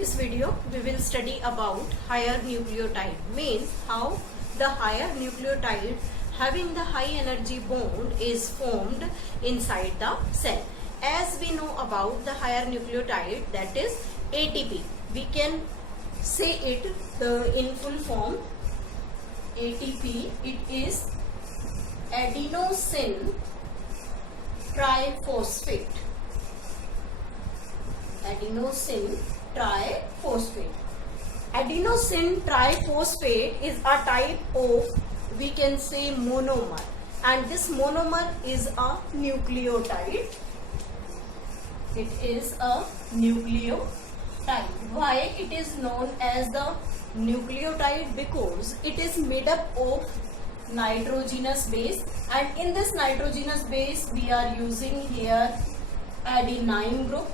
this video we will study about higher nucleotide, means how the higher nucleotide having the high energy bond is formed inside the cell. As we know about the higher nucleotide, that is ATP, we can say it in full form. ATP, it is adenosine triphosphate. Adenosine triphosphate. Adenosine triphosphate is a type of, we can say, monomer, and this monomer is a nucleotide. It is a nucleotide. Why it is known as the nucleotide? Because it is made up of nitrogenous base, and in this nitrogenous base we are using here adenine group.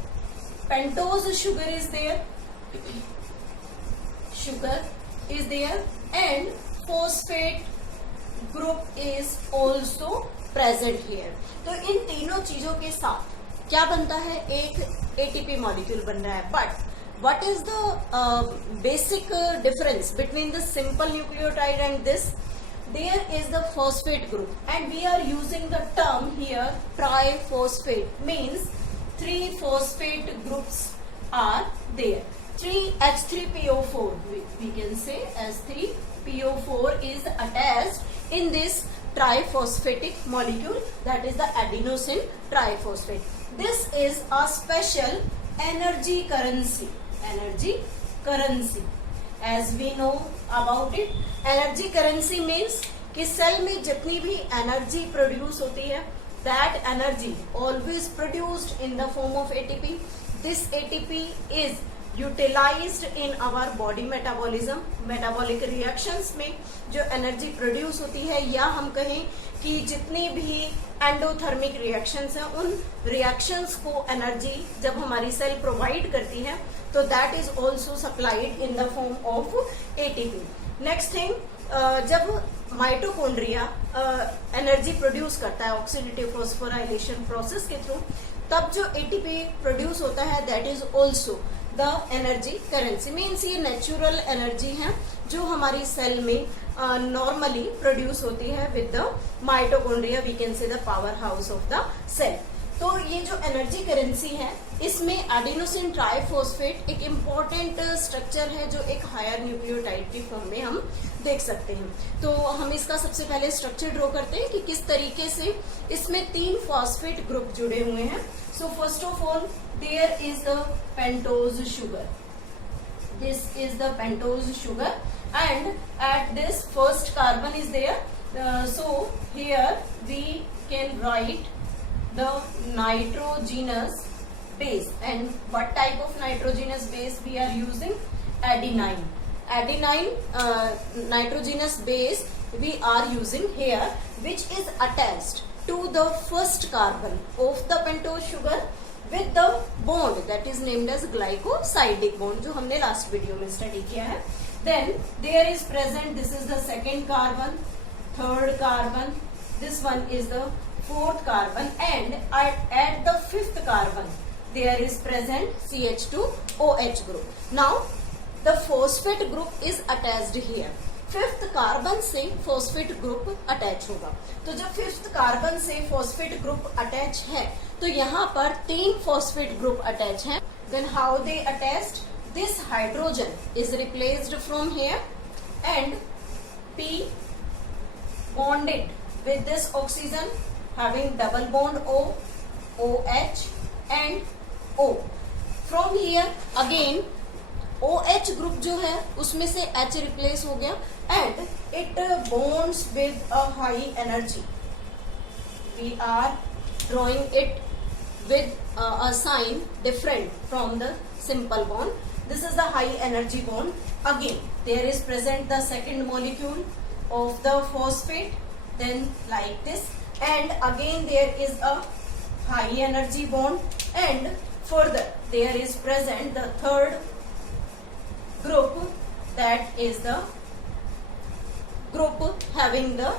Pentose sugar is there, and phosphate group is also present here. तो इन तीनों चीजों के साथ क्या बनता है? एक ATP molecule बन रहा है. But what is the basic difference between the simple nucleotide and this? There is the phosphate group, and we are using the term here triphosphate, means 3 phosphate groups are there. 3H3PO4, we can say as 3PO4 is attached in this triphosphatic molecule, that is the adenosine triphosphate. This is a special energy currency. As we know about it, energy currency means कि cell में जितनी भी energy produce होती है, that energy always produced in the form of ATP. This ATP is utilized in our body metabolism. Metabolic reactions में जो energy produce होती है, या हम कहें कि जितनी भी एंडोथर्मिक रिएक्शंस हैं, उन रिएक्शंस को एनर्जी जब हमारी सेल प्रोवाइड करती है, तो that is also supplied in the form of ATP. Next thing, जब माइटोकॉन्ड्रिया एनर्जी प्रोड्यूस करता है ऑक्सीडेटिव फॉस्फोराइलेशन प्रोसेस के थ्रू, तब जो ATP प्रोड्यूस होता है, that is also the energy currency. Means ये नेचुरल एनर्जी है जो हमारी सेल में नॉर्मली प्रोड्यूस होती है with the mitochondria. We can say the power house of the cell. तो ये जो एनर्जी करेंसी है, इसमें एडेनोसिन ट्राइफॉस्फेट एक इम्पॉर्टेंट स्ट्रक्चर है जो एक हायर न्यूक्लियोटाइड की फॉर्म में हम देख सकते हैं. तो हम इसका सबसे पहले स्ट्रक्चर ड्रॉ करते हैं कि किस तरीके से इसमें 3 फॉस्फेट ग्रुप जुड़े हुए हैं. So first of all, there is the pentose sugar. This is the pentose sugar, and at this first carbon is there. So here we can write the nitrogenous base, and what type of nitrogenous base we are using? Adenine. Nitrogenous base we are using here, which is attached to the first carbon of the pentose sugar with the bond that is named as glycosidic bond, जो हमने last video में study किया है. Then there is present, this is the second carbon, third carbon, this one is the fourth carbon, and at the fifth carbon there is present CH2OH group. Now the phosphate group is attached here. Fifth carbon से phosphate group attach होगा. तो जब fifth carbon से phosphate group attach है, तो यहाँ पर 3 phosphate group attach हैं. Then how they attached? This hydrogen is replaced from here, and P bonded with this oxygen having double bond O, OH and O. From here again OH group जो है उसमें से H replace हो गया, and it bonds with a high energy. We are drawing it with a sign different from the simple bond. This is the high energy bond. Again there is present the second molecule of the phosphate, then like this, and again there is a high energy bond, and further there is present the third group, that is the group having the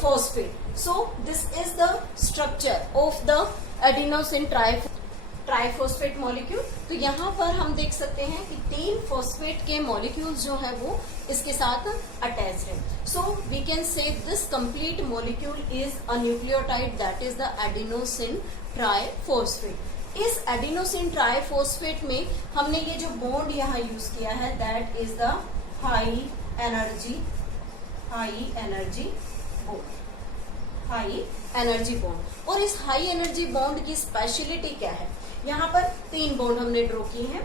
phosphate. So this is the structure of the adenosine triphosphate molecule. तो यहाँ पर हम देख सकते हैं कि 3 phosphate के molecules जो है वो इसके साथ अटैच्ड है। So we can say this complete molecule is a nucleotide that is the adenosine triphosphate. इस एडिनोसिन ट्राइफॉस्फेट में हमने ये जो बॉन्ड यहाँ यूज किया है that is the high energy bond. और इस हाई एनर्जी बॉन्ड की स्पेशलिटी क्या है? यहाँ पर 3 बॉन्ड हमने ड्रॉ किए हैं,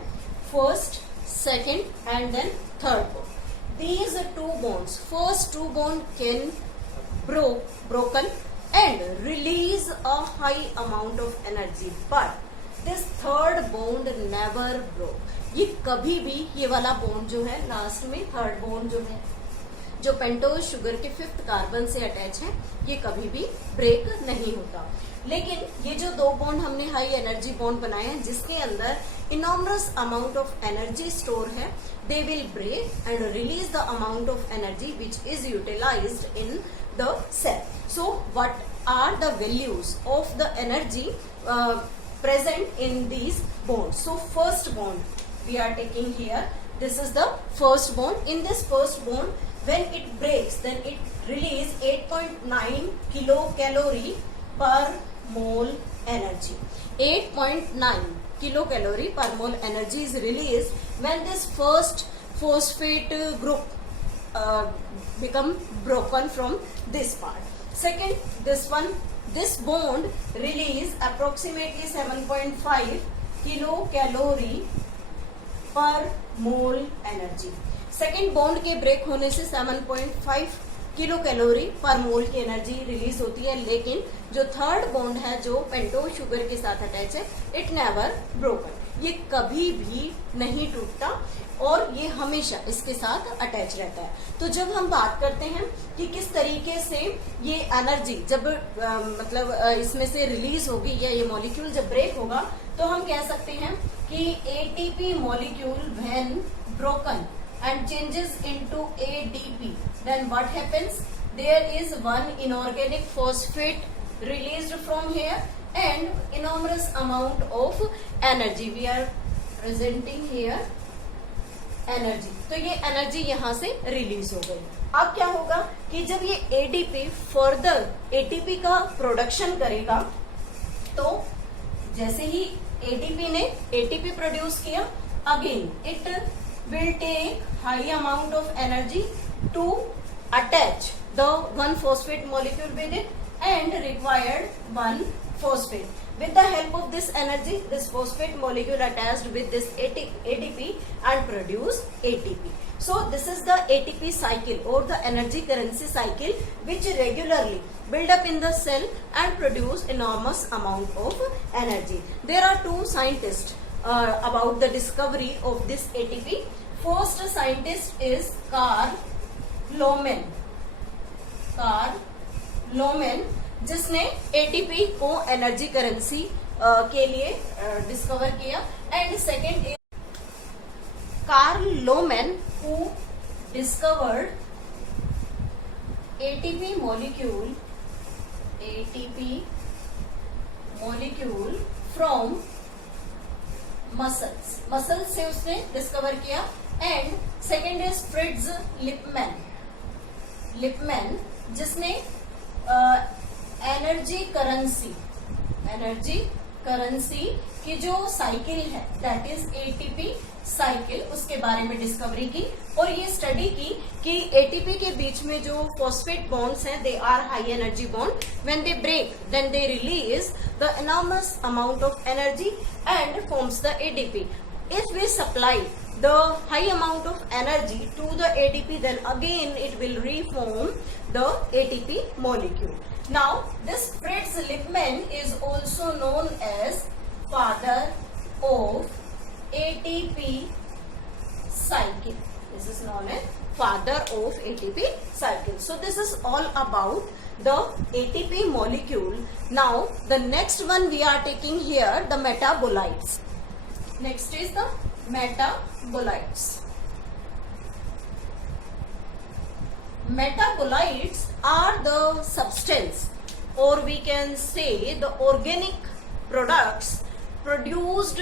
first, second and then third bond. These 2 bonds, first 2 bond can broken and release a high amount of energy, but this third bond never broke. ये कभी भी ये वाला बॉन्ड जो है लास्ट में थर्ड बॉन्ड जो है जो पेंटोज शुगर के 5th कार्बन से अटैच है, ये कभी भी ब्रेक नहीं होता। लेकिन ये जो 2 बॉन्ड हमने हाई एनर्जी बॉन्ड बनाए हैं जिसके अंदर enormous amount of energy store है, they will break and release the amount of energy which is utilized in the cell. So what are the values of the energy present in these bonds? So first bond we are taking here, this is the first bond. In this first bond, when it breaks, then it release 8.9 kilocalorie per mole energy. 8.9 kilocalorie per mole energy is released when this first phosphate group become broken from this part. Second, this bond release approximately 7.5 kilocalorie पर मोल energy. Second bond के break होने से 7.5 kilo calorie पर मोल की energy release होती है। लेकिन जो थर्ड बॉन्ड है जो पेंटोज शुगर के साथ अटैच है, इट नेवर ब्रोकन, ये कभी भी नहीं टूटता और ये हमेशा इसके साथ अटैच रहता है। तो जब हम बात करते हैं कि किस तरीके से ये एनर्जी जब मतलब इसमें से रिलीज होगी या ये मॉलिक्यूल जब ब्रेक होगा, तो हम कह सकते हैं कि ATP molecule when broken and changes into ADP, then what happens? There is one inorganic phosphate released from here and enormous amount of energy we are presenting here energy. तो ये एनर्जी यहाँ से रिलीज हो गई। अब क्या होगा कि जब ये ADP फर्दर ATP का प्रोडक्शन करेगा, तो जैसे ही ADP ने ATP प्रोड्यूस किया, again it will take high amount of energy to attach the one phosphate molecule with it and required one phosphate. With the help of this energy, this phosphate molecule attached with this ADP and produce ATP. So this is the ATP cycle or the energy currency cycle which regularly build up in the cell and produce enormous amount of energy. There are 2 scientists about the discovery of this ATP. First scientist is Carl Lohmann, जिसने ATP को energy currency के लिए discover किया। And second is Carl Lohmann who discovered ATP molecule from muscles से उसने discover किया। And second is Fritz Lipman जिसने energy currency की जो साइकिल है दैट इज एटीपी साइकिल, उसके बारे में डिस्कवरी की और ये स्टडी की कि एटीपी के बीच में जो फॉस्फेट बॉन्ड्स हैं they are high energy bond, when they break then they release the enormous amount of energy and forms the ADP. If we supply the high amount of energy to the ADP, then again it will reform the ATP molecule. Now this Fritz Lipman is also known as father of ATP cycle. This is known as father of ATP cycle. So this is all about the ATP molecule. Now the next one we are taking here the metabolites. Next is the metabolites. Metabolites are the substance or we can say the organic products produced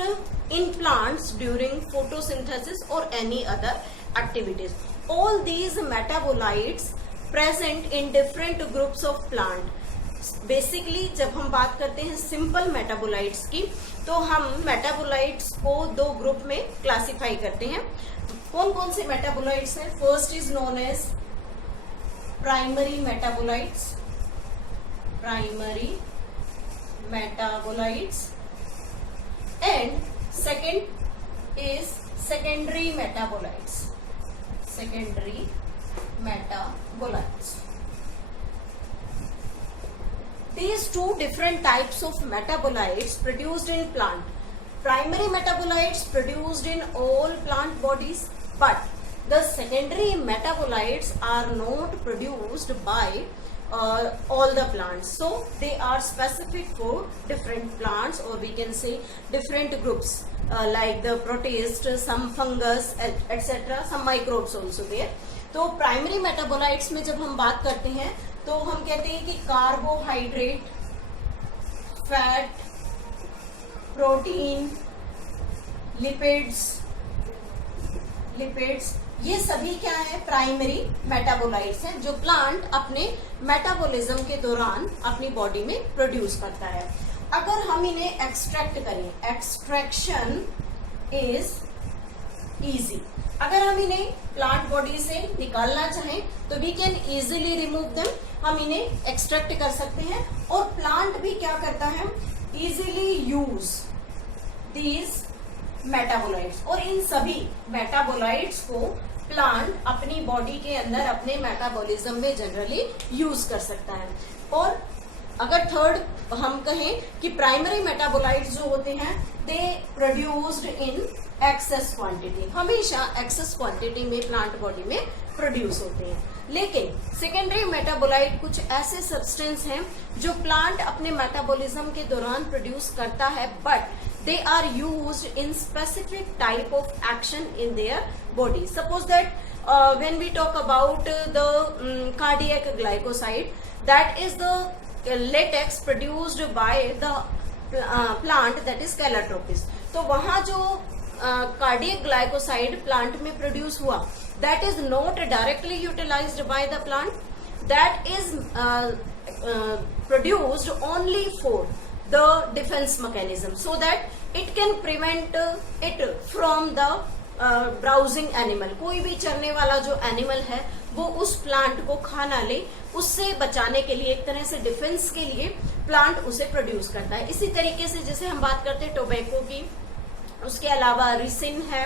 in plants during photosynthesis or any other activities. All these metabolites present in different groups of plant. Basically जब हम बात करते हैं simple metabolites की, तो हम metabolites को दो ग्रुप में क्लासिफाई करते हैं. कौन कौन से मेटाबोलाइट्स हैं? First is known as primary metabolites. Primary metabolites and second is secondary metabolites. Secondary metabolites. These two different types of metabolites produced in plant. Primary metabolites produced in all plant bodies, but the secondary metabolites are not produced by all the plants. So they are specific for different plants, or we can say different groups, like the protist, some fungus, etc. Some microbes also there. तो primary metabolites में जब हम बात करते हैं तो हम कहते हैं कि कार्बोहाइड्रेट, फैट, प्रोटीन, लिपिड्स, ये सभी क्या है? प्राइमरी मेटाबोलाइट्स हैं जो प्लांट अपने मेटाबॉलिज्म के दौरान अपनी बॉडी में प्रोड्यूस करता है. अगर हम इन्हें एक्सट्रैक्ट करें, एक्सट्रैक्शन इज इजी. अगर हम इन्हें प्लांट बॉडी से निकालना चाहें तो we can easily remove them. हम इन्हें एक्सट्रैक्ट कर सकते हैं और प्लांट भी क्या करता है? Easily use these metabolites. और इन सभी मेटाबोलाइट्स को प्लांट अपनी बॉडी के अंदर अपने मेटाबॉलिज्म में जनरली यूज कर सकता है. और अगर थर्ड हम कहें कि प्राइमरी मेटाबोलाइट्स जो होते हैं दे प्रोड्यूस्ड इन एक्सेस क्वांटिटी. हमेशा एक्सेस क्वांटिटी में प्लांट बॉडी में प्रोड्यूस होते हैं. लेकिन सेकेंडरी मेटाबोलाइट कुछ ऐसे सब्सटेंस हैं जो प्लांट अपने मेटाबॉलिज्म के दौरान प्रोड्यूस करता है, but they are used in specific type of action in their body. Suppose that when we talk about the cardiac glycoside, that is the latex produced by the plant, that is Calotropis. तो वहाँ जो cardiac glycoside plant में produce हुआ, that is not directly utilized by the plant, that is produced only for the defense mechanism, so that it can prevent it from the browsing animal. कोई भी चरने वाला जो एनिमल है वो उस प्लांट को खा ना ले, उससे बचाने के लिए, एक तरह से डिफेंस के लिए प्लांट उसे प्रोड्यूस करता है. इसी तरीके से जैसे हम बात करते हैं टोबैको की, उसके अलावा रिसिन है,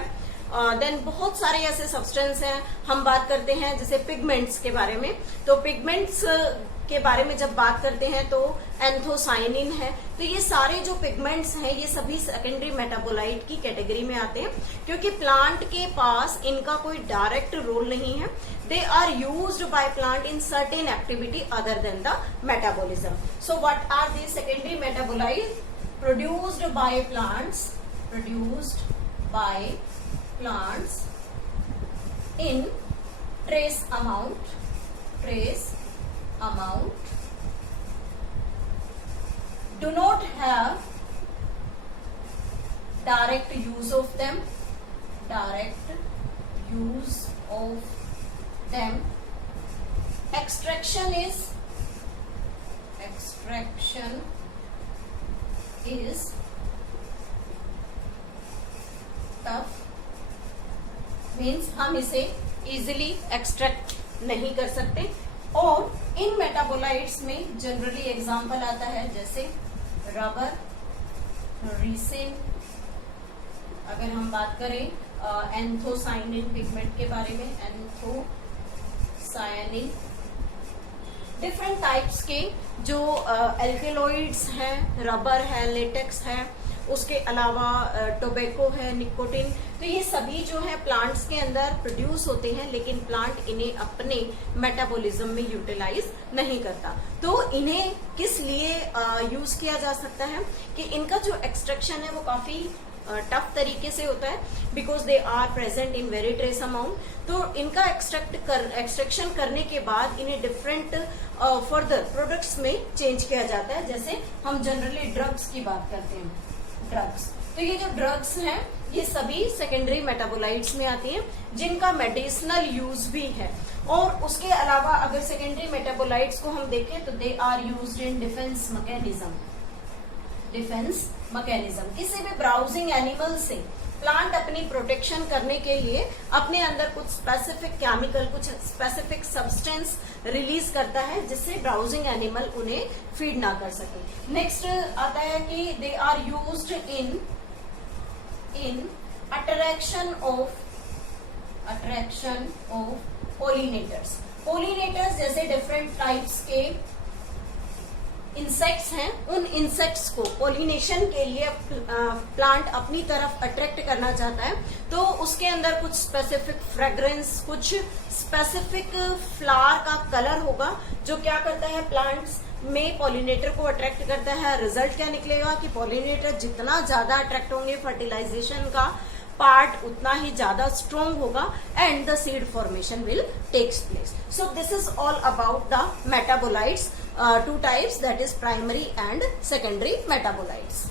देन बहुत सारे ऐसे सब्सटेंस हैं. हम बात करते हैं जैसे पिगमेंट्स के बारे में, तो पिगमेंट्स के बारे में जब बात करते हैं तो एंथोसाइनिन है. तो ये सारे जो पिगमेंट्स हैं ये सभी सेकेंडरी मेटाबोलाइट की कैटेगरी में आते हैं, क्योंकि प्लांट के पास इनका कोई डायरेक्ट रोल नहीं है. They are used by plant in certain activity other than the metabolism. So what are the secondary metabolite produced by plants? Produced by plants in trace amount, do not have direct use of them, extraction is tough, means हम इसे easily extract नहीं कर सकते. और इन metabolites में generally example आता है जैसे रबर, रिसिन. अगर हम बात करें एंथोसाइनिन पिगमेंट के बारे में, एंथोसाइनिन, डिफरेंट टाइप्स के जो एल्केलॉइड्स हैं, रबर है, लेटेक्स है, उसके अलावा टोबैको है, निकोटिन. तो ये सभी जो है प्लांट्स के अंदर प्रोड्यूस होते हैं, लेकिन प्लांट इन्हें अपने मेटाबॉलिज्म में यूटिलाइज नहीं करता. तो इन्हें किस लिए यूज किया जा सकता है कि इनका जो एक्सट्रैक्शन है वो काफी टफ तरीके से होता है, because they are present in very trace amount. तो इनका एक्सट्रैक्शन करने के बाद इन्हें डिफरेंट फर्दर प्रोडक्ट्स में चेंज किया जाता है. जैसे हम जनरली ड्रग्स की बात करते हैं, ड्रग्स। तो ये जो ड्रग्स हैं ये सभी सेकेंडरी मेटाबोलाइट्स में आती हैं जिनका मेडिसिनल यूज भी है। और उसके अलावा अगर सेकेंडरी मेटाबोलाइट्स को हम देखें तो they are used in defence mechanism. Defence mechanism, किसी भी ब्राउजिंग एनिमल से प्लांट अपनी प्रोटेक्शन करने के लिए अपने अंदर कुछ स्पेसिफिक केमिकल, कुछ स्पेसिफिक सब्सटेंस रिलीज करता है जिससे ब्राउजिंग एनिमल उन्हें फीड ना कर सके। नेक्स्ट आता है कि they are used in attraction of pollinators. Pollinators जैसे डिफरेंट टाइप्स के इंसेक्ट्स हैं, उन इंसेक्ट्स को पोलिनेशन के लिए प्लांट अपनी तरफ अट्रैक्ट करना चाहता है तो उसके अंदर कुछ स्पेसिफिक फ्रेग्रेंस, कुछ स्पेसिफिक फ्लावर का कलर होगा जो क्या करता है प्लांट्स में पॉलिनेटर को अट्रैक्ट करता है। रिजल्ट क्या निकलेगा कि पॉलिनेटर जितना ज्यादा अट्रैक्ट होंगे फर्टिलाइजेशन का पार्ट उतना ही ज्यादा स्ट्रॉन्ग होगा and the seed formation will takes place. So this is all about the metabolites, two types, that is primary and secondary metabolites.